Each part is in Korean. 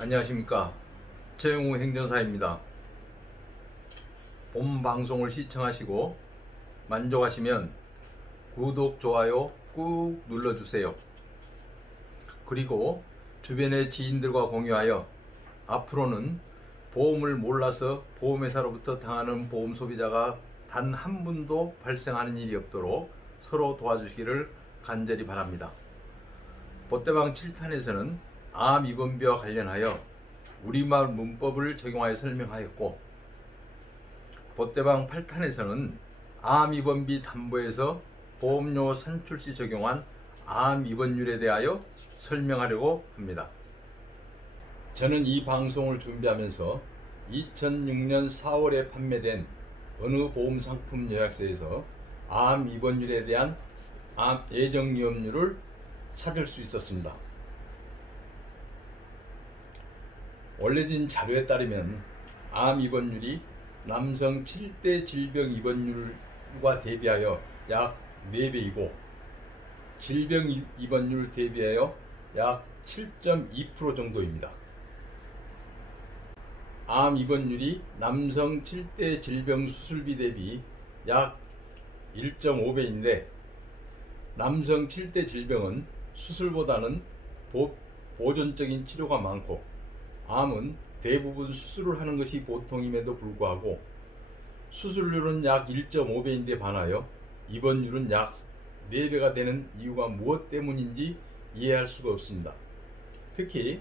안녕하십니까. 최영우 행정사입니다. 본 방송을 시청하시고 만족하시면 구독, 좋아요 꾹 눌러주세요. 그리고 주변의 지인들과 공유하여 앞으로는 보험을 몰라서 보험회사로부터 당하는 보험 소비자가 단 한 분도 발생하는 일이 없도록 서로 도와주시기를 간절히 바랍니다. 보떼방 7탄에서는 암 입원비와 관련하여 우리말 문법을 적용하여 설명하였고, 보떼방 8탄에서는 암 입원비 담보에서 보험료 산출 시 적용한 암 입원율에 대하여 설명하려고 합니다. 저는 이 방송을 준비하면서 2006년 4월에 판매된 어느 보험상품 요약서에서 암 입원율에 대한 암 예정위험률을 찾을 수 있었습니다. 원래진 자료에 따르면 암 입원율이 남성 7대 질병 입원율과 대비하여 약 4배이고 질병 입원율 대비하여 약 7.2% 정도입니다. 암 입원율이 남성 7대 질병 수술비 대비 약 1.5배인데 남성 7대 질병은 수술보다는 보존적인 치료가 많고 암은 대부분 수술을 하는 것이 보통임에도 불구하고 수술률은 약 1.5배인데 반하여 입원율은 약 4배가 되는 이유가 무엇 때문인지 이해할 수가 없습니다. 특히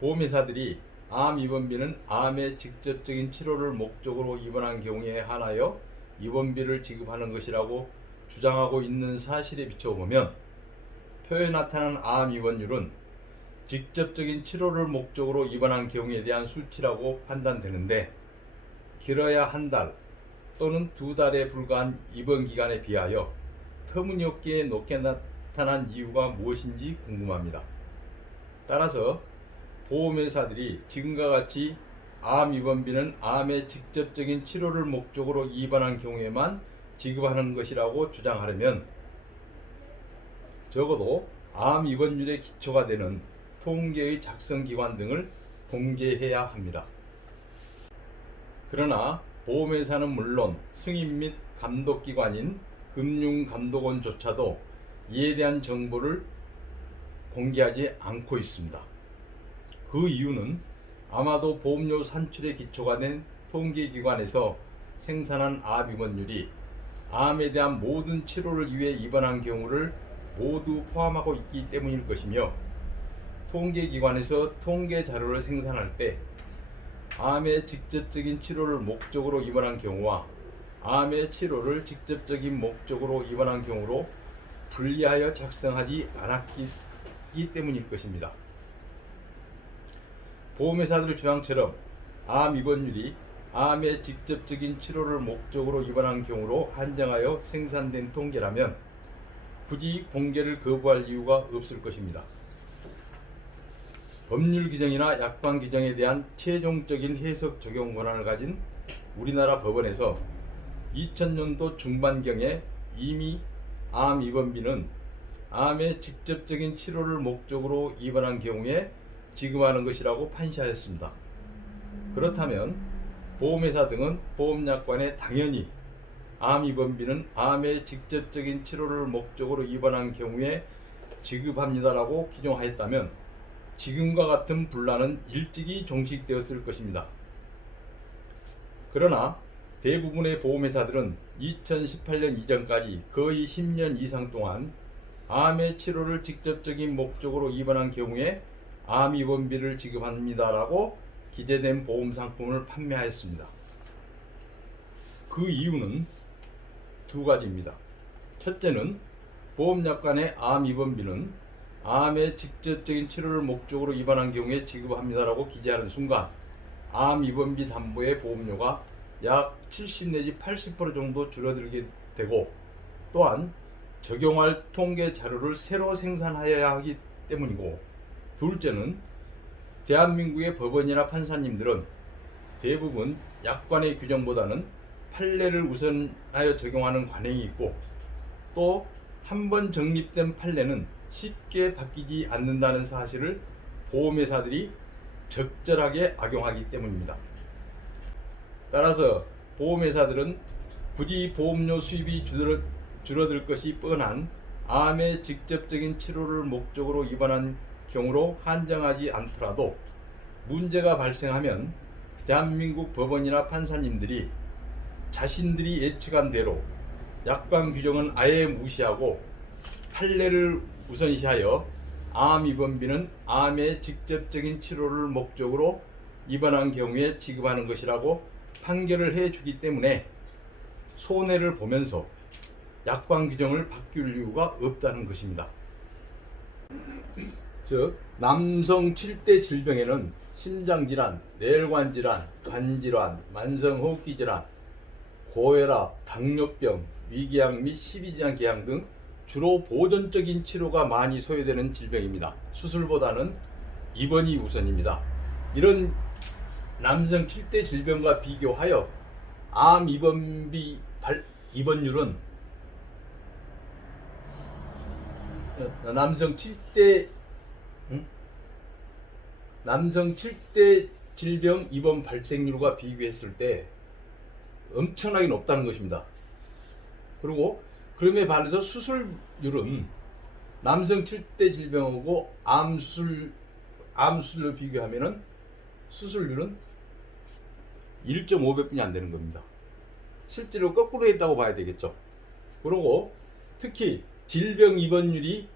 보험회사들이 암 입원비는 암의 직접적인 치료를 목적으로 입원한 경우에 한하여 입원비를 지급하는 것이라고 주장하고 있는 사실에 비춰보면 표에 나타난 암 입원율은 직접적인 치료를 목적으로 입원한 경우에 대한 수치라고 판단되는데, 길어야 한 달 또는 2달에 불과한 입원 기간에 비하여 터무니없게 높게 나타난 이유가 무엇인지 궁금합니다. 따라서 보험회사들이 지금과 같이 암 입원비는 암의 직접적인 치료를 목적으로 입원한 경우에만 지급하는 것이라고 주장하려면 적어도 암 입원율의 기초가 되는 통계의 작성기관 등을 공개해야 합니다. 그러나 보험회사는 물론 승인 및 감독기관인 금융감독원조차도 이에 대한 정보를 공개하지 않고 있습니다. 그 이유는 아마도 보험료 산출의 기초가 된 통계기관에서 생산한 암 입원율이 암에 대한 모든 치료를 위해 입원한 경우를 모두 포함하고 있기 때문일 것이며, 통계기관에서 통계 자료를 생산할 때 암의 직접적인 치료를 목적으로 입원한 경우와 암의 치료를 직접적인 목적으로 입원한 경우로 분리하여 작성하지 않았기 때문일 것입니다. 보험회사들의 주장처럼 암 입원율이 암의 직접적인 치료를 목적으로 입원한 경우로 한정하여 생산된 통계라면 굳이 공개를 거부할 이유가 없을 것입니다. 법률 규정이나 약관 규정에 대한 최종적인 해석 적용 권한을 가진 우리나라 법원에서 2000년도 중반경에 이미 암 입원비는 암의 직접적인 치료를 목적으로 입원한 경우에 지급하는 것이라고 판시하였습니다. 그렇다면 보험회사 등은 보험약관에 당연히 암 입원비는 암의 직접적인 치료를 목적으로 입원한 경우에 지급합니다라고 규정하였다면 지금과 같은 분란은 일찍이 종식되었을 것입니다. 그러나 대부분의 보험회사들은 2018년 이전까지 거의 10년 이상 동안 암의 치료를 직접적인 목적으로 입원한 경우에 암 입원비를 지급합니다라고 기재된 보험 상품을 판매하였습니다. 그 이유는 두 가지입니다. 첫째는 보험약관의 암 입원비는 암의 직접적인 치료를 목적으로 입원한 경우에 지급합니다라고 기재하는 순간 암 입원비 담보의 보험료가 약 70 내지 80% 정도 줄어들게 되고, 또한 적용할 통계 자료를 새로 생산하여야 하기 때문이고, 둘째는 대한민국의 법원이나 판사님들은 대부분 약관의 규정보다는 판례를 우선하여 적용하는 관행이 있고, 또 한 번 정립된 판례는 쉽게 바뀌지 않는다는 사실을 보험회사들이 적절하게 악용하기 때문입니다. 따라서 보험회사들은 굳이 보험료 수입이 줄어들 것이 뻔한 암의 직접적인 치료를 목적으로 입원한 경우로 한정하지 않더라도 문제가 발생하면 대한민국 법원이나 판사님들이 자신들이 예측한 대로 약관 규정은 아예 무시하고 판례를 우선시하여 암 입원비는 암의 직접적인 치료를 목적으로 입원한 경우에 지급하는 것이라고 판결을 해주기 때문에 손해를 보면서 약관 규정을 바꿀 이유가 없다는 것입니다. 즉 남성 7대 질병에는 심장질환, 뇌혈관질환, 간질환, 만성호흡기질환, 고혈압, 당뇨병, 위궤양 및 십이지장 궤양 등 주로 보존적인 치료가 많이 소요되는 질병입니다. 수술보다는 입원이 우선입니다. 이런 남성 7대 질병과 비교하여 암 입원비 입원율은 남성 7대 질병 입원 발생률과 비교했을 때 엄청나게 높다는 것입니다. 그리고 그럼에 반해서 수술률은 남성 7대 질병하고 암수술로 비교하면은 수술률은 1.5배뿐이 안 되는 겁니다. 실제로 거꾸로 했다고 봐야 되겠죠. 그리고 특히 질병 입원율이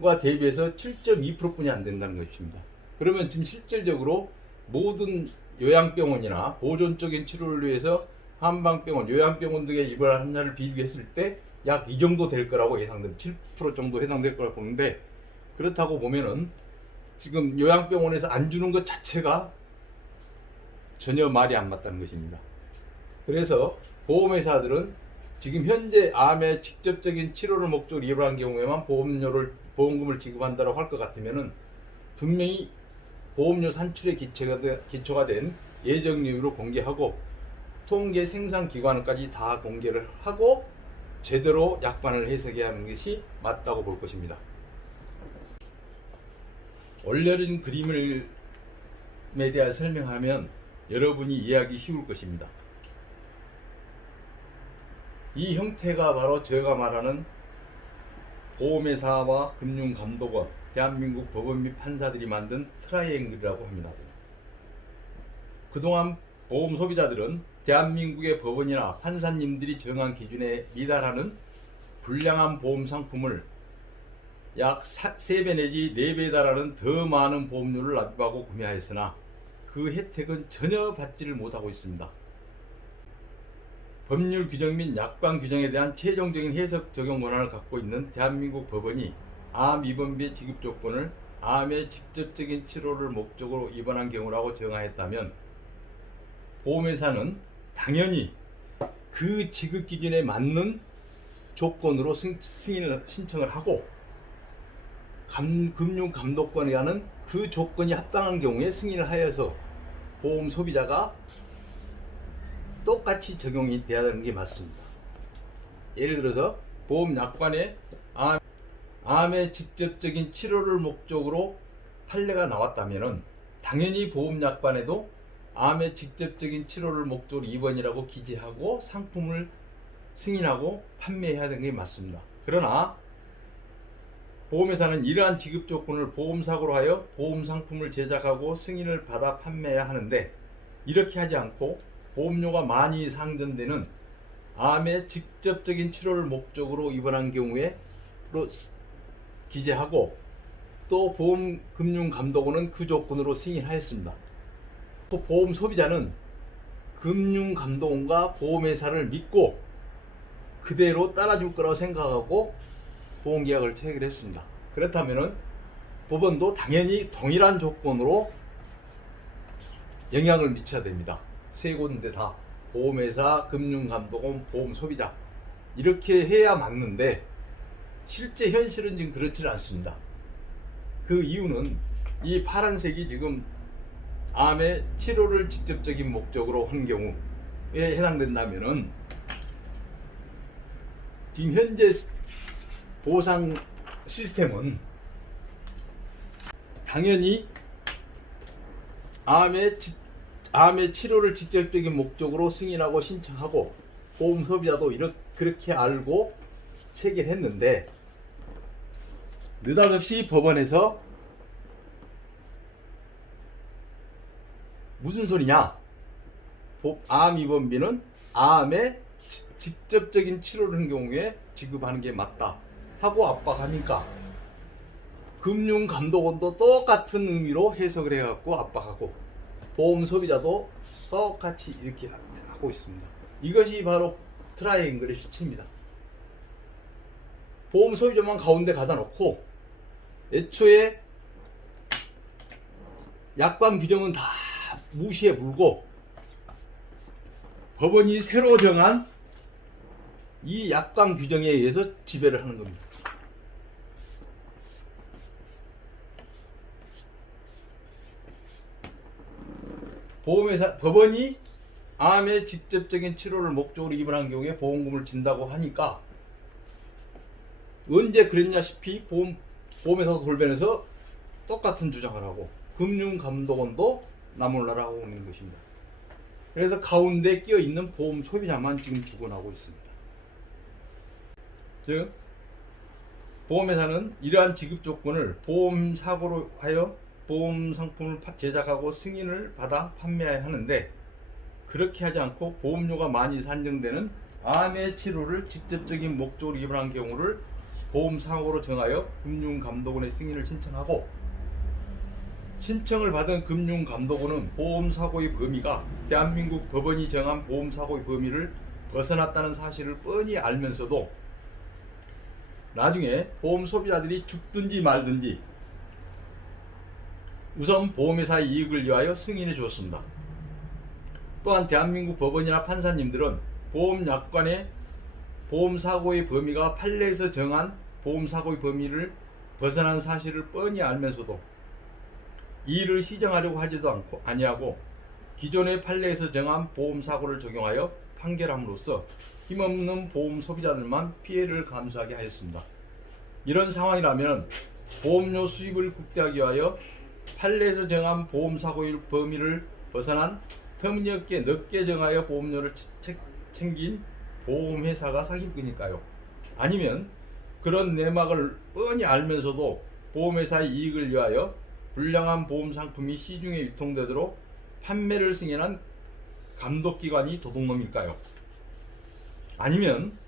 과 대비해서 7.2%뿐이 안 된다는 것입니다. 그러면 지금 실질적으로 모든 요양병원이나 보존적인 치료를 위해서 한방병원, 요양병원 등에 입원한 환자를 비교했을 때 약 이 정도 될 거라고 예상됩니다. 7% 정도 해당될 거라고 보는데, 그렇다고 보면은 지금 요양병원에서 안 주는 것 자체가 전혀 말이 안 맞다는 것입니다. 그래서 보험회사들은 지금 현재 암의 직접적인 치료를 목적으로 입원한 경우에만 보험금을 지급한다고 할 것 같으면은 분명히 보험료 산출에 기초가 된 예정률을 공개하고 통계 생산 기관까지 다 공개를 하고 제대로 약관을 해석해야 하는 것이 맞다고 볼 것입니다. 올려진 그림에 대해 설명하면 여러분이 이해하기 쉬울 것입니다. 이 형태가 바로 제가 말하는 보험회사와 금융감독원, 대한민국 법원 및 판사들이 만든 트라이앵글이라고 합니다. 그동안 보험 소비자들은 대한민국의 법원이나 판사님들이 정한 기준에 미달하는 불량한 보험 상품을 약 3배 내지 4배에 달하는 더 많은 보험료를 납입하고 구매하였으나 그 혜택은 전혀 받지를 못하고 있습니다. 법률 규정 및 약관 규정에 대한 최종적인 해석 적용 권한을 갖고 있는 대한민국 법원이 암 입원비 지급 조건을 암의 직접적인 치료를 목적으로 입원한 경우라고 정하였다면 보험회사는 당연히 그 지급 기준에 맞는 조건으로 신청을 하고 금융감독원이라는 그 조건이 합당한 경우에 승인을 하여서 보험 소비자가 똑같이 적용이 돼야 되는 게 맞습니다. 예를 들어서 보험 약관에 암의 직접적인 치료를 목적으로 판례가 나왔다면은 당연히 보험 약관에도 암의 직접적인 치료를 목적으로 입원이라고 기재하고 상품을 승인하고 판매해야 되는 게 맞습니다. 그러나 보험회사는 이러한 지급 조건을 보험사고로 하여 보험 상품을 제작하고 승인을 받아 판매해야 하는데, 이렇게 하지 않고 보험료가 많이 상전되는 암의 직접적인 치료를 목적으로 입원한 경우에 기재하고 또 보험금융감독원은 그 조건으로 승인하였습니다. 또 보험 소비자는 금융감독원과 보험회사를 믿고 그대로 따라줄 거라고 생각하고 보험계약을 체결했습니다. 그렇다면 법원도 당연히 동일한 조건으로 영향을 미쳐야 됩니다. 세 군데 다 보험회사, 금융감독원, 보험소비자 이렇게 해야 맞는데 실제 현실은 지금 그렇지 않습니다. 그 이유는 이 파란색이 지금 암의 치료를 직접적인 목적으로 한 경우에 해당된다면은 지금 현재 보상 시스템은 당연히 암의 치료를 직접적인 목적으로 승인하고 신청하고 보험 소비자도 그렇게 알고 체결했는데 느닷없이 법원에서 무슨 소리냐? 암 입원비는 암의 직접적인 치료를 한 경우에 지급하는 게 맞다 하고 압박하니까 금융감독원도 똑같은 의미로 해석을 해갖고 압박하고 보험 소비자도 똑같이 이렇게 하고 있습니다. 이것이 바로 트라이앵글의 시체입니다. 보험 소비자만 가운데 가다 놓고 애초에 약관 규정은 다 무시해 물고 법원이 새로 정한 이 약관 규정에 의해서 지배를 하는 겁니다. 법원이 암의 직접적인 치료를 목적으로 입원한 경우에 보험금을 준다고 하니까 언제 그랬냐시피 보험회사 돌변해서 똑같은 주장을 하고 금융감독원도 나몰라라고 하는 것입니다. 그래서 가운데 끼어 있는 보험 소비자만 지금 죽어나고 있습니다. 즉 보험회사는 이러한 지급 조건을 보험 사고로 하여 보험 상품을 제작하고 승인을 받아 판매해야 하는데 그렇게 하지 않고 보험료가 많이 산정되는 암의 치료를 직접적인 목적으로 입원한 경우를 보험 사고로 정하여 금융감독원의 승인을 신청하고 신청을 받은 금융감독원은 보험사고의 범위가 대한민국 법원이 정한 보험사고의 범위를 벗어났다는 사실을 뻔히 알면서도 나중에 보험 소비자들이 죽든지 말든지 우선 보험회사의 이익을 위하여 승인해 주었습니다. 또한 대한민국 법원이나 판사님들은 보험약관의 보험사고의 범위가 판례에서 정한 보험사고의 범위를 벗어난 사실을 뻔히 알면서도 이를 시정하려고 하지도 아니하고 기존의 판례에서 정한 보험사고를 적용하여 판결함으로써 힘없는 보험 소비자들만 피해를 감수하게 하였습니다. 이런 상황이라면 보험료 수입을 극대화하기 위하여 판례에서 정한 보험사고의 범위를 벗어난 터무니없게 넓게 정하여 보험료를 챙긴 보험회사가 사기꾼일까요? 아니면 그런 내막을 뻔히 알면서도 보험회사의 이익을 위하여 불량한 보험상품이 시중에 유통되도록 판매를 승인한 감독기관이 도둑놈일까요? 아니면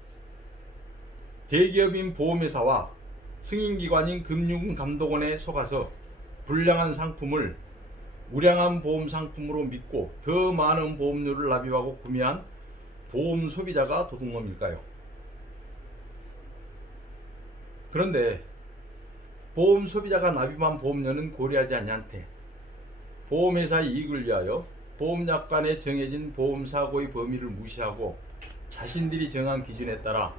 대기업인 보험회사와 승인기관인 금융감독원에 속아서 불량한 상품을 우량한 보험상품으로 믿고 더 많은 보험료를 납입하고 구매한 보험 소비자가 도둑놈일까요? 그런데 보험 소비자가 납입한 보험료는 고려하지 않냐한테 보험회사의 이익을 위하여 보험약관에 정해진 보험사고의 범위를 무시하고 자신들이 정한 기준에 따라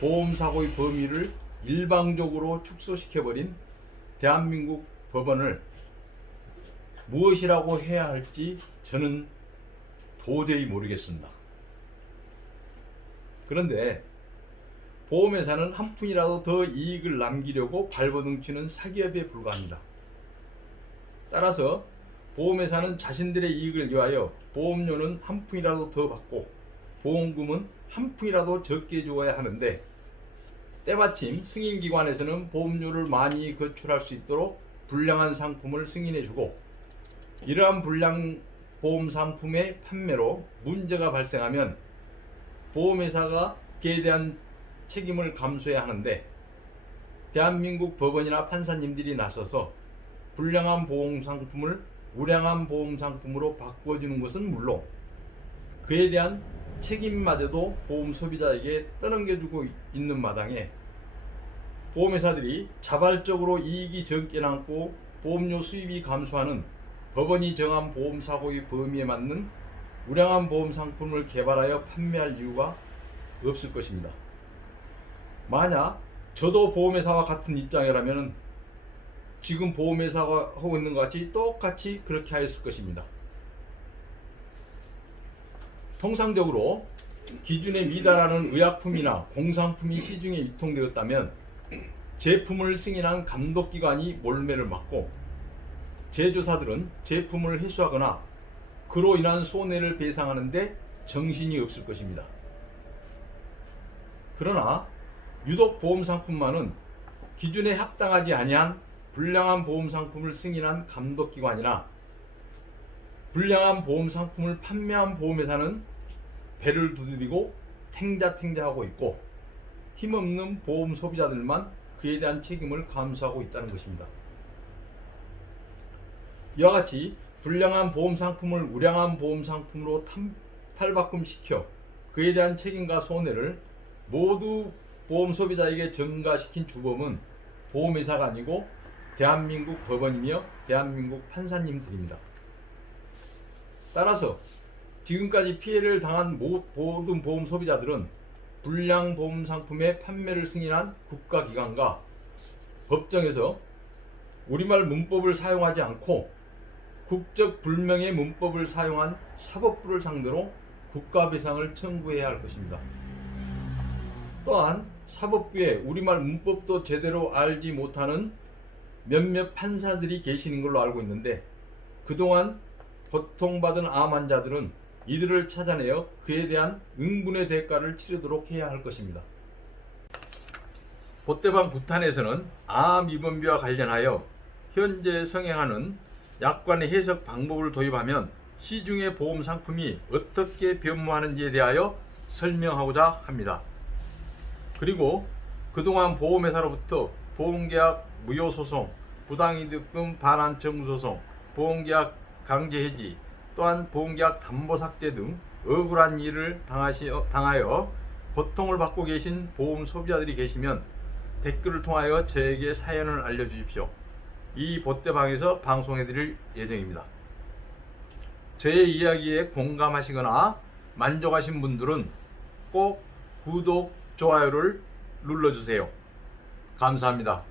보험사고의 범위를 일방적으로 축소시켜버린 대한민국 법원을 무엇이라고 해야 할지 저는 도저히 모르겠습니다. 그런데 보험회사는 한 푼이라도 더 이익을 남기려고 발버둥치는 사기업에 불과합니다. 따라서 보험회사는 자신들의 이익을 위하여 보험료는 한 푼이라도 더 받고 보험금은 한 푼이라도 적게 주어야 하는데 때마침 승인기관에서는 보험료를 많이 거출할 수 있도록 불량한 상품을 승인해주고 이러한 불량 보험 상품의 판매로 문제가 발생하면 보험회사가 그에 대한 책임을 감수해야 하는데 대한민국 법원이나 판사님들이 나서서 불량한 보험 상품을 우량한 보험 상품으로 바꿔주는 것은 물론 그에 대한 책임마저도 보험 소비자에게 떠넘겨주고 있는 마당에 보험회사들이 자발적으로 이익이 적게 남고 보험료 수입이 감소하는 법원이 정한 보험사고의 범위에 맞는 우량한 보험 상품을 개발하여 판매할 이유가 없을 것입니다. 만약 저도 보험회사와 같은 입장이라면 지금 보험회사가 하고 있는 것 같이 똑같이 그렇게 하였을 것입니다. 통상적으로 기준에 미달하는 의약품이나 공산품이 시중에 유통되었다면 제품을 승인한 감독기관이 몰매를 맞고 제조사들은 제품을 회수하거나 그로 인한 손해를 배상하는데 정신이 없을 것입니다. 그러나 유독 보험상품만은 기준에 합당하지 아니한 불량한 보험상품을 승인한 감독기관이나 불량한 보험상품을 판매한 보험회사는 배를 두드리고 탱자탱자하고 있고 힘없는 보험 소비자들만 그에 대한 책임을 감수하고 있다는 것입니다. 이와 같이 불량한 보험상품을 우량한 보험상품으로 탈바꿈시켜 그에 대한 책임과 손해를 모두 보험 소비자에게 전가시킨 주범은 보험회사가 아니고 대한민국 법원이며 대한민국 판사님들입니다. 따라서 지금까지 피해를 당한 모든 보험 소비자들은 불량 보험 상품의 판매를 승인한 국가기관과 법정에서 우리말 문법을 사용하지 않고 국적 불명의 문법을 사용한 사법부를 상대로 국가배상을 청구해야 할 것입니다. 또한 사법부에 우리말 문법도 제대로 알지 못하는 몇몇 판사들이 계시는 걸로 알고 있는데 그동안 고통받은 암 환자들은 이들을 찾아내어 그에 대한 응분의 대가를 치르도록 해야 할 것입니다. 봇대방 구탄에서는 암 입원비와 관련하여 현재 성행하는 약관의 해석 방법을 도입하면 시중의 보험 상품이 어떻게 변모하는지에 대하여 설명하고자 합니다. 그리고 그동안 보험회사로부터 보험계약 무효소송, 부당이득금 반환 청구소송, 보험계약 강제해지, 또한 보험계약 담보삭제 등 억울한 일을 당하여 고통을 받고 계신 보험 소비자들이 계시면 댓글을 통하여 저에게 사연을 알려주십시오. 이 봇대방에서 방송해드릴 예정입니다. 제 이야기에 공감하시거나 만족하신 분들은 꼭 구독, 좋아요를 눌러주세요. 감사합니다.